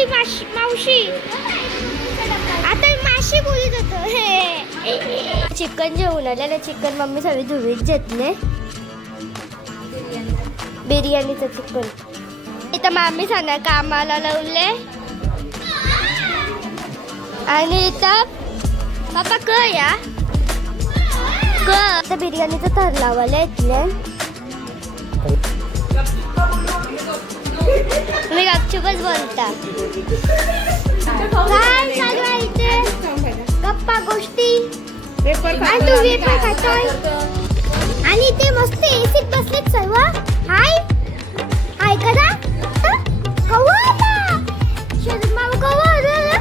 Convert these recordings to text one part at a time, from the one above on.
पकडी मावशी. आता माशी बोलत होतो. चिकन जेवून आले. चिकन मम्मी सगळी धुवीत घेतले. बिर्याणीचं चिकन इथं मामी सांगा कामाला लावले. आणि इथं पप्पा क या क बिर्याणीचं थर लावले इथले. मी गपचूपच बोलता. काय चालू आहे इथे गप्पा गोष्टी. आणि तू वेपर खातोय. आणि इथे मस्त एसीत बसलेत सर्व. हाय हाय करा कवाला शर्मा कवाला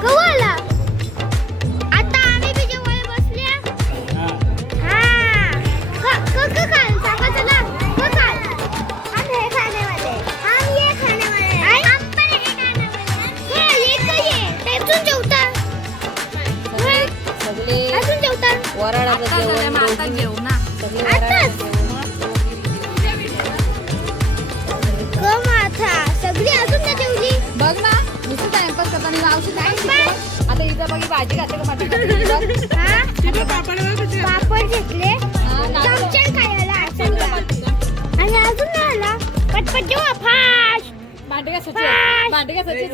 कवाला. आता आम्ही बी जेवायला बसल्या. हा क खाल सांगा चला क खाल. हम हे खाने वाले हम ये खाने वाले हम पण हे खाने वाले. ये ये टेन्शन जेवता सगळे अजून जेवता वराडाचं जेवण आता जेवू ना. सगळे वराडाचं जेवण. सगळी अजून ना जेवली. बघ ना नुसतं टाइमपास करताना औषध आता इथं बघ भाजी खाते का मटण. पापड घेतले चमचन खायला आणि अजून नाही आला. पटपट जेवा फास्ट. भांडे का सची भांडे का सची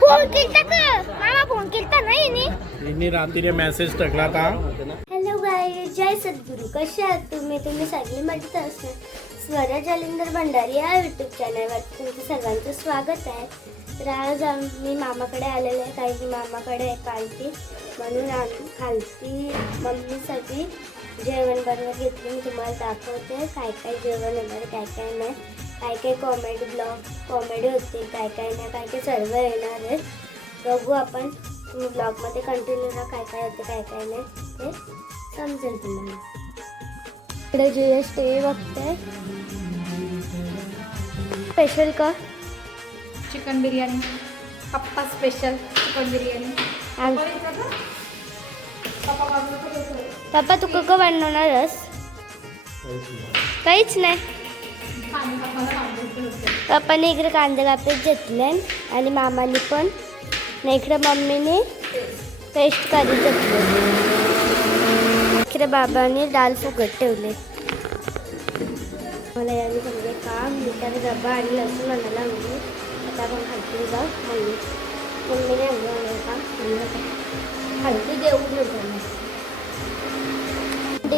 फोन केलता का मामा. फोन केलता नाही इन्हीं रात्री मेसेज टाकला था. हॅलो गाईज जय सद्गुरू. कसे आहात तुम्ही सगळी मजेत असणार. स्वरा जालिंदर भंडारी या यूट्यूब चॅनलवर तुमचं सर्वांचं स्वागत आहे. तर आज मी मामाकडे आलेले आहे. काही की मामाकडे आहे पार्टी म्हणून आम्ही खालती मम्मीसाठी जेवण बनवत घेतली. मी तुम्हाला दाखवते काय काय जेवण येणार काय काय नाही. काय काय कॉमेडी कॉमेडी होते काय काय नाही. काय काय सर्व येणार आहे. बघू आपण. तुम्ही ब्लॉगमध्ये कंटिन्यू राहा. काय काय होते काय काय नाही ते समजेल तुम्हाला. इकडे GST बघते. स्पेशल का चिकन बिर्याणी पप्पा स्पेशल चिकन बिर्याणी. पप्पा तू कसं बनवणारस. काहीच नाही. पप्पाने इकडे कांदे कापीत घेतले आणि मामाने पण इकडे मम्मीने पेस्ट करीत घेतले. इकडे बाबांनी डाल फुगत ठेवले. मला याने सगळे काम मी त्याला डबा आणि लसूण आणायला म्हणून आता आपण खालती जाऊ. मम्मीने आणलं काम खालती देऊन घेतलं.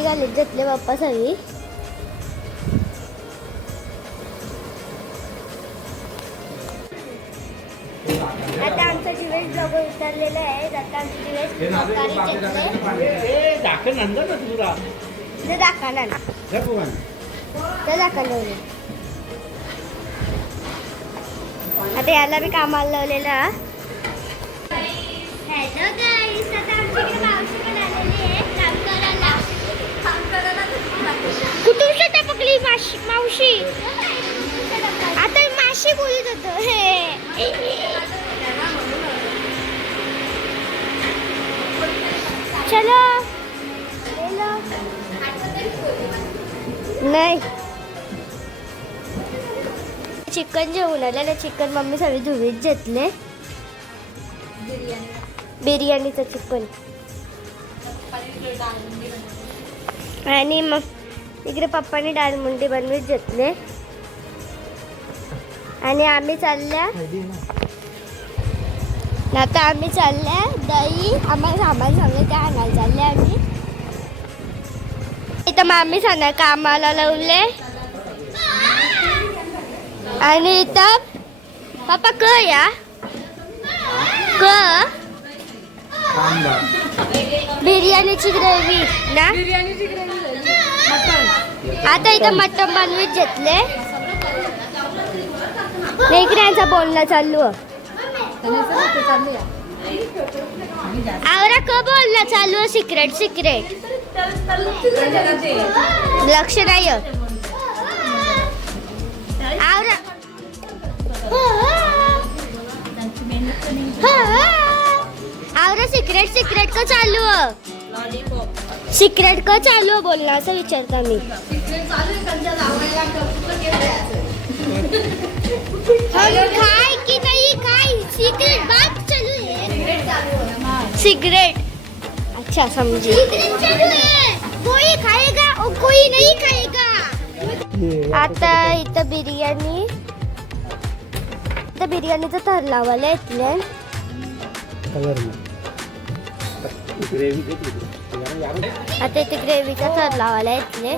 घालीत घेतले बाप्पा सगळी. आता आमचा दिवस ब्लॉग उतरलेला आहे. आता आमचा दिवस आता याला बी कामाला लावलेलं. हॅलो गाईस. आता आमच्याकडे मावशी पण आलेली आहे काम करायला. कुठून टपकली मावशी. आता माशी बोलत होतो. चलो नाही. चिकन जेवून आले. चिकन मम्मी सगळी धुवीत घेतले. बिर्याणीचं चिकन. आणि मग इकडे पप्पाने डाळमुंडी बनवीत घेतले. आणि आम्ही चालल्या आता आम्ही चालल्या दही आम्हाला सामान सांगले त्या आणायला चालले आम्ही. इथं मामी सांगा कामाला लावले. आणि इथं पप्पा क या क बिर्याणीची ग्रेव्ही ना. आता इथं मटण बनवीत घेतले. इकडे यांचा बोलणं चालू. आवरा क बोलणं चालू. सिक्रेट लक्ष नाही. आवरा आवरा सिक्रेट का चालू. सिक्रेट का चालू बोलणं असं विचारता मी. खाय की नाही खाय सिगरेट बात चालू है सिगरेट अच्छा समझी सिगरेट चालू है कोई खाएगा और कोई नहीं खाएगा आता इथं बिर्याणीचं थर लावायला येतले आता इथे ग्रेव्हीचा थर लावायला येतले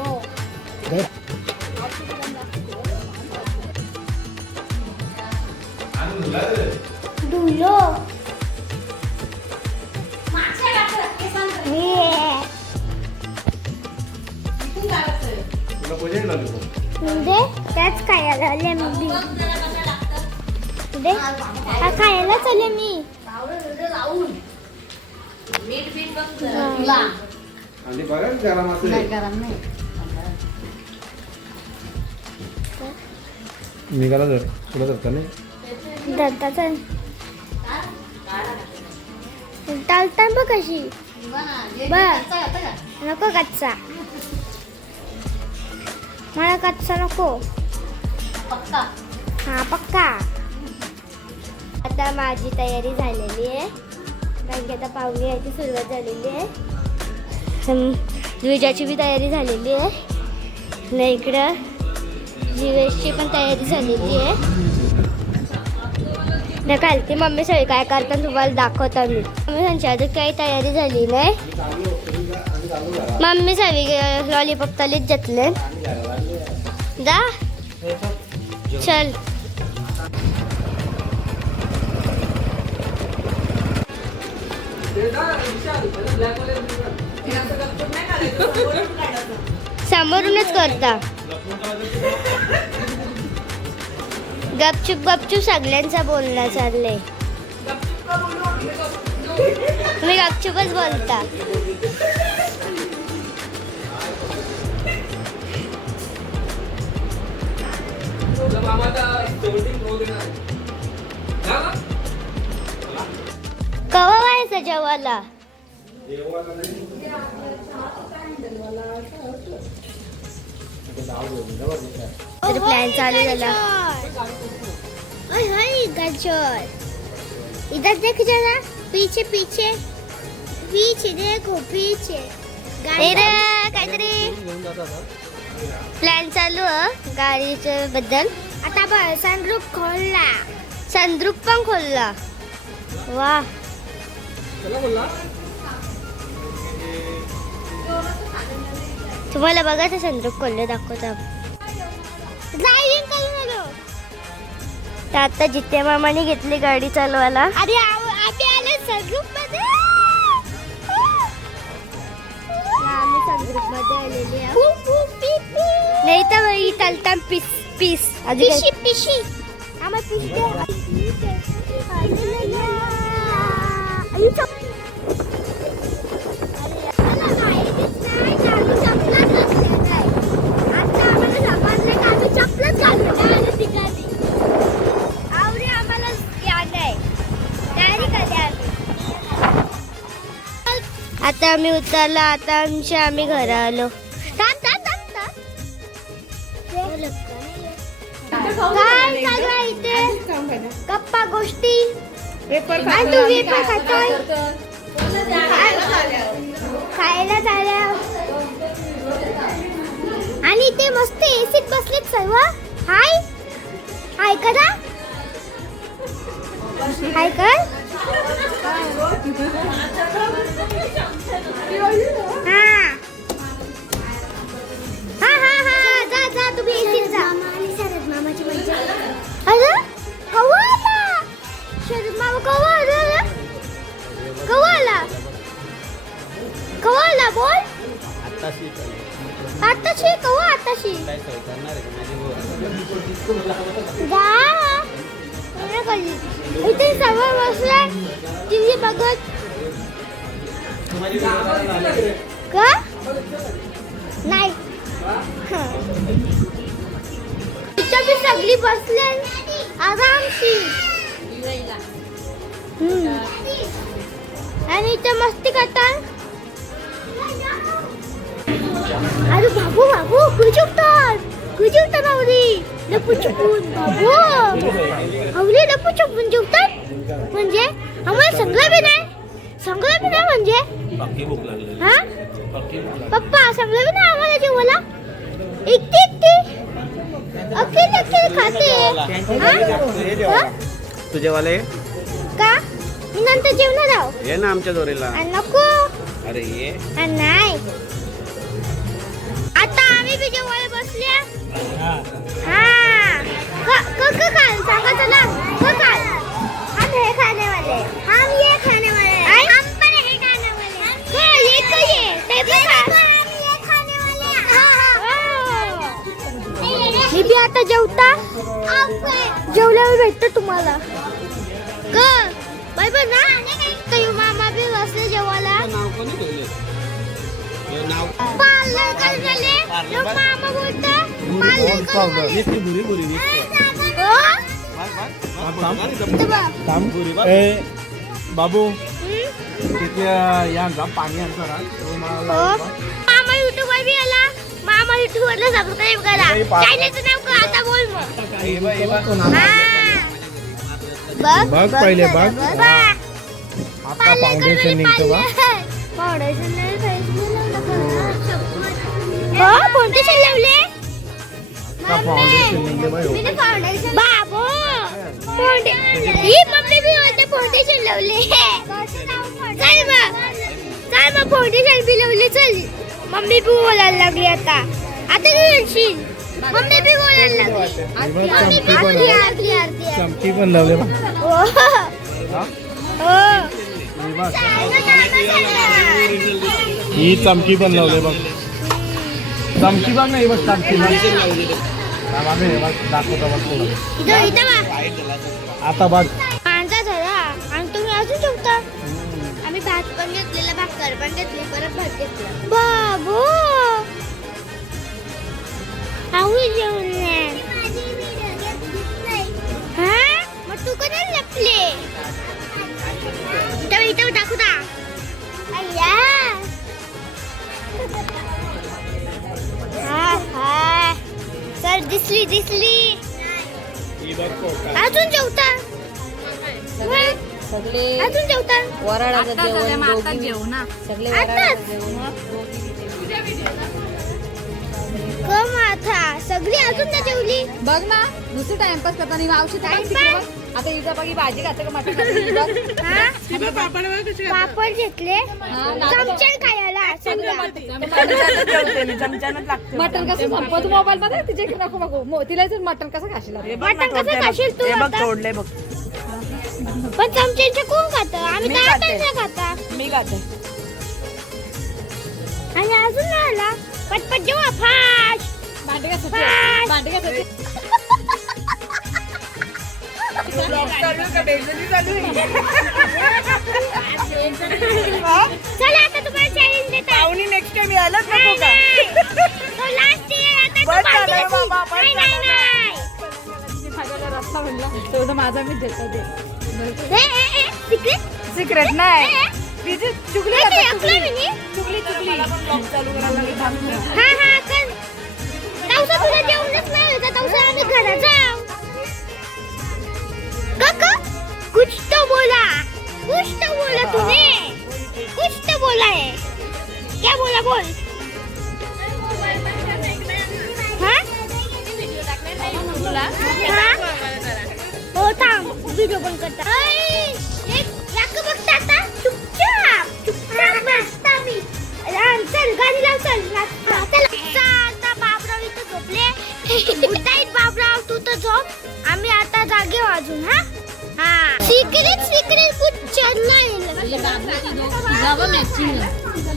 डुलो दे त्याच खायला आले मी दे हा खायला चालले मी निघाला जर तुला धरता नाही दत्ताचा टालता बघ कशी बघ नको कच्चा मला कच्चा नको हा पक्का आता माझी तयारी झालेली आहे कारण की आता पाहुणे यायची सुरुवात झालेली आहे द्विजाची बी तयारी झालेली आहे ना इकडं जीवेशची पण तयारी झालेली आहे ना काल ती मम्मी सगळी काय करताना तुम्हाला दाखवता मी मम्मी सांगते अजून काही तयारी झाली नाही मम्मी सगळी लॉलीपॉप तलीच घेतले जा चल समोरूनच करता गपचूप गपचूप सगळ्यांचा बोलणं चाललंय तुम्ही गपचूपच बोलता कवा व्हायचं जेवायला प्लॅन चालू झाला गाजर इधर देख जरा पीछे पीछे पीछे देखो पीछे काहीतरी प्लॅन चालू आहे गाडीच्या बद्दल आता बघ सनरूफ खोलला सनरूफ पण खोलला वा तुम्हाला बघायचं सनरूफ खोलले दाखवता ड्रायव्हिंग करून आलो तर आता जित्या मामाने घेतली गाडी चालवायला अरे आम्ही आले सनरूफ मध्ये आम्ही सनरूफ मध्ये आलेले नाही तर इथलताम पीस पीस पिशी पिशी आम्हाला पीस दे आता आम्ही उतरला आता आम्ही घरा आलो काय चालू आहे इथे गप्पा गोष्टी आणि तू वेपर खातोय खायला झाल्या आणि ते मस्त एसीत बसलेत सर्व हाय हाय करा हाय कर हा हा हा हा जा जा तुम्ही एसीत जा शरद मामाची मज्जा अरे कवा आला शरद मामा कवा आला कवा आला कवा आला बोल आताशी कवा आताशी इथे सर्व बसलाय टीव्ही बघत का नाही इथे मी सगळी बसले आरामशी आणि इथे मस्ती करतात अरे बाबू बाबू कुठे उठतात नवरी लपू छपून बाबू हवले लपू छपून जेवतात म्हणजे आम्हाला सगळं बी नाही म्हणजे हा पप्पा सगळं बी नाही आम्हाला जेवायला एकटी अकेले खाते हा? तुझेवाले का मी नंतर जेवणार आहो ये ना आमच्या जोरीला. नको अरे ये. नाही आता आम्ही बी जेवायला बसल्या खाल सांगा चला खाल हम हे खाने वाले हम ये खाने वाले हम पण हे खाने वाले ये ते पण हम ये खाने वाले मी बी आता जेवता जेवल्यावर भेटतं तुम्हाला बाय बाय ना तयू मामा बी बसले जेवायला नाव कोणी ठेवले? हे नाव पार्लर करणारे लोक मामा बोलता पार्लर करणारे नुसती बुरी बुरी दिसते. ए बाबू तिथे यांचा पाणी आणतो ना मामा युट्यूब वर बी आला मामा युट्यूब वरला सबस्क्राइब करा चॅनलचं नाव काय आता बोल मग बघ पहिले बघ आता फाउंडेशन निघतो बा फाउंडेशन फाउंडेशन लावले का फाउंडेशन निघले बाई मी फाउंडेशन बाबू ही मम्मी भी होते फाउंडेशन लावले चल मग फाउंडेशन बी लावले चल मम्मी बी बोलायला लागली आता तू येशील मम्मी बी बोलायला लागली आरती चमकी पण लावले बा ही चमकी पण लावले बघ चमकी बघ नाही बघ चमकी दाखवतो आता बघ माझा झाला आणि तुम्ही अजून जेवता आम्ही भात पण घेतलेला भाकर पण घेतली परत भात घेतला बाबू आम्ही जेवले हा मग तू कधी लपले इथं दाखवू दा अय्या हा सर दिसली अजून जेवता सगळे अजून जेवता वराडाचं आता झालं, जेवण मग आता दोघी जेवू ना. सगळे आताच? वराडाचं जेवण कम आता सगळी अजून ना जेवली बघ ना नुसती टाइमपास करताना मावशी Timepass? आता इजा बघी भाजी खाते का मटण खाते ही बघ. हा? पापड घेतले चमच्याने खायला सगळं मटण कसं संपत मोबाईल मध्ये तिचे नको नको तिला विचार मटण कसं खाशील मटण कसं खाशील तू आता? पण चमच्याचे कोण खातं आम्ही काय नाही खाता मी खाते आणि अजून नाही आला पटपट जेव्हा फाश भांडे कसं बाय. भांडे कसं चला आता तुम्हाला चॅलेंज देतो नेक्स्ट टाइम यायलाच नको का तो लास्ट इयर आता तू भांडी घासी. नाही रस्ता म्हणला तेवढं माझा मी देतो ते सिक्रेट सिक्रेट नाही तिची चुकली चुकली हा कर तवसा तुला जेवणच नाही होतं तवसा आम्ही घरात जाऊ काका कुछ तो बोला तूने कुछ तो बोला है क्या बोला बोल हाँ? हाँ? हो थांब व्हिडिओ पण करता बघता आता चुपचाप बसता मी चल गाडी लाव चल आता बाबराव इथं झोपले उठाईत बाबराव तू तर झोप आम्ही आता जागे अजून हा सिक्रेट कुछ चढणार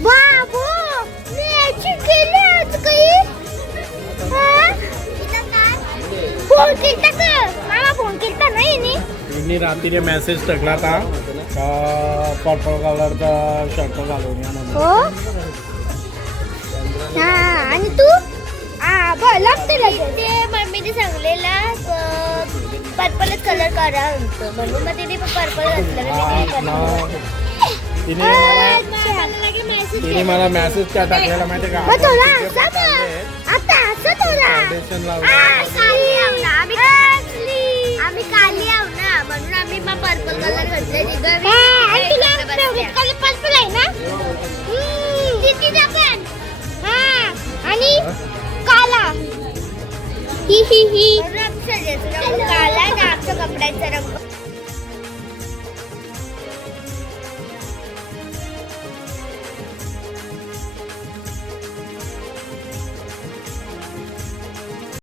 बाबू मॅचिंग केली आज काही फोन केलता का मामा फोन केलता नाही नी मी रात्री मेसेज टाकला था पर्पल कलरचा शर्ट घालून या म्हणून हो हा आणि तू लागते ते मम्मीने सांगलेला पर्पलच कलर करा म्हणून मग तिने पर्पल घातलं तिने मला मेसेज काय टाकलेला माहिती का आता असं तुला फाउंडेशन लावलं आम्ही काली आहो ना म्हणून आम्ही मग पर्पल कलर घातले पर्पल आहे ना दीदीचा पण आणि काला ही काला आहे ना आमच्या कपड्याचा रंग